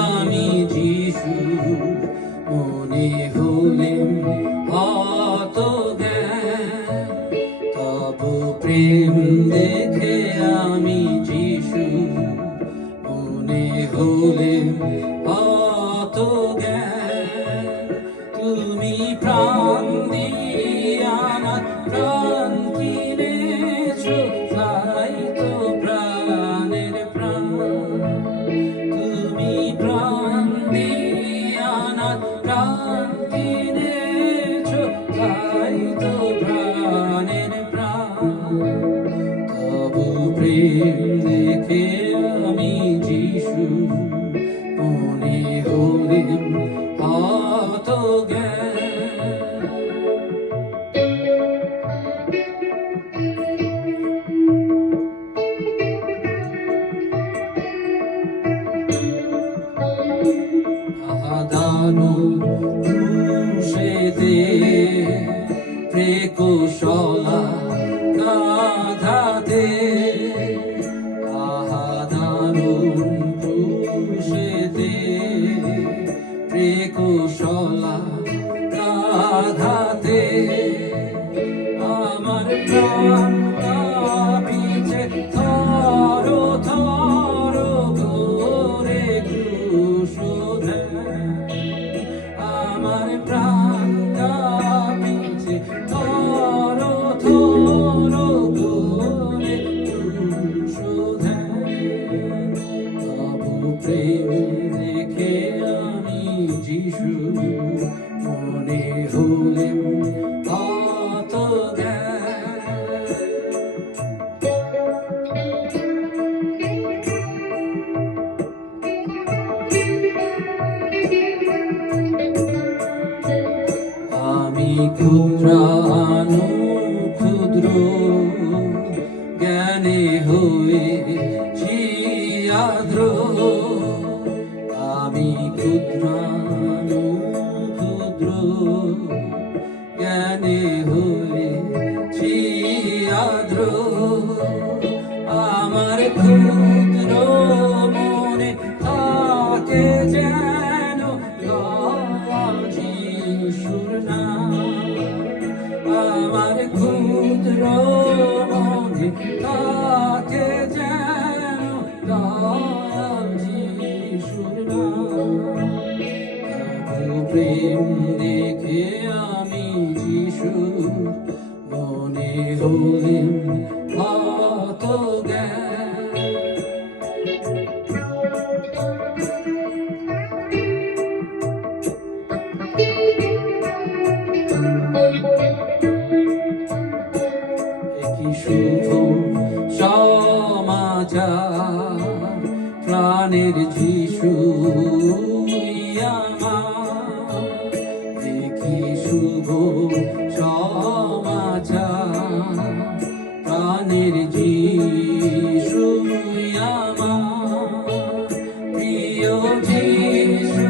আমি যিশু, মনে হলেন হত জ্ঞান। তব প্রেম দেখে আমি যিশু, মনে হলেন হত জ্ঞান। তুমি প্রাণ দিয়া না প্রাণ কিনেছ, তাই তো প্রাণের প্রাণ। তুমি প্রাণ দিয়া না প্রাণ কিনেছ, তাই তো প্রাণের প্রাণ। তবু প্রেম দেখে আমি যিশু, মনে হলেন হত জ্ঞান। ক্রুশেতে প্রেকশলা গাধাতে, দারুণ ক্রুশেতে প্রেকশলা গাধাতে। আমার প্রাণ কাঁপিছে থর থর করে ক্রুশোধে। আমার প্রাণ কাঁপিছে থর থর করে ক্রুশোধে। তবু প্রেম দেখে আমি যিশু, মনে হলেন হত জ্ঞান। আমি ক্ষুদ্রাণু ক্ষুদ্র জ্ঞানে হয়েছি আর্দ্র। আমি ক্ষুদ্রাণু ক্ষুদ্র জ্ঞানে হয়েছি আর্দ্র। আমার ক্ষুদ্র মনে থাকে যেন দয়াল যিশুর নাম। আমার ক্ষুদ্র মনে থাকে যেন দয়াল যিশুর নাম। তবু প্রেম দেখে আমি যিশু, মনে হলেন হত জ্ঞান। কি শুভ সমাচার, প্রাণের যিশু আমার। কি শুভ সমাচার, প্রাণের যিশু আমার। প্রিয় যিশু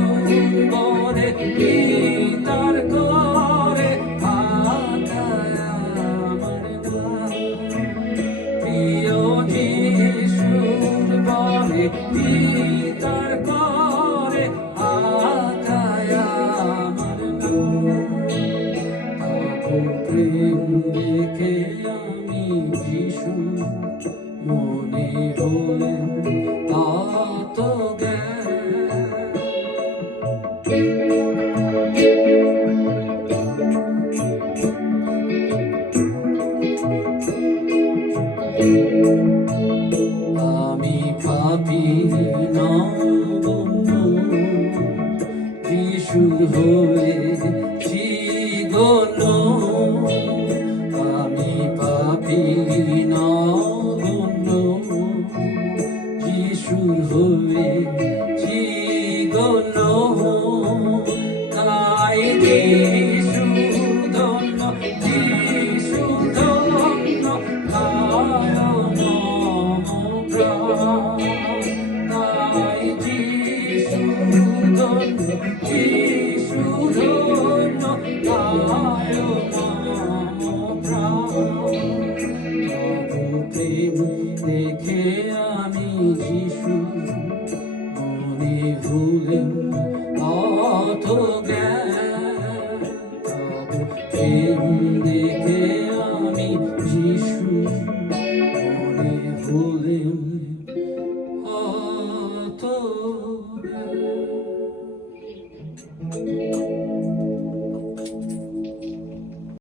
বলে পিতার করে আকায় আমার নাম। প্রিয় যিশু বলে পিতার করে আকায় আমার নাম। তবু প্রেম দেখে আমি যিশু, মনে হলেন হত জ্ঞান। আমি পাপী নগণ্য, যিশুর হয়েছি গণ্য। আমি পাপী নগণ্য, যিশুর হয়েছি গণ্য। তাই যিশু ধন্য, যিশু ধন্য, তাই মম প্রাণ। তাই যিশু ধন্য, যিশু ধন্য, তাই মম প্রাণ। তবু প্রেম দেখে আমি যিশু, মনে হলেন যিশু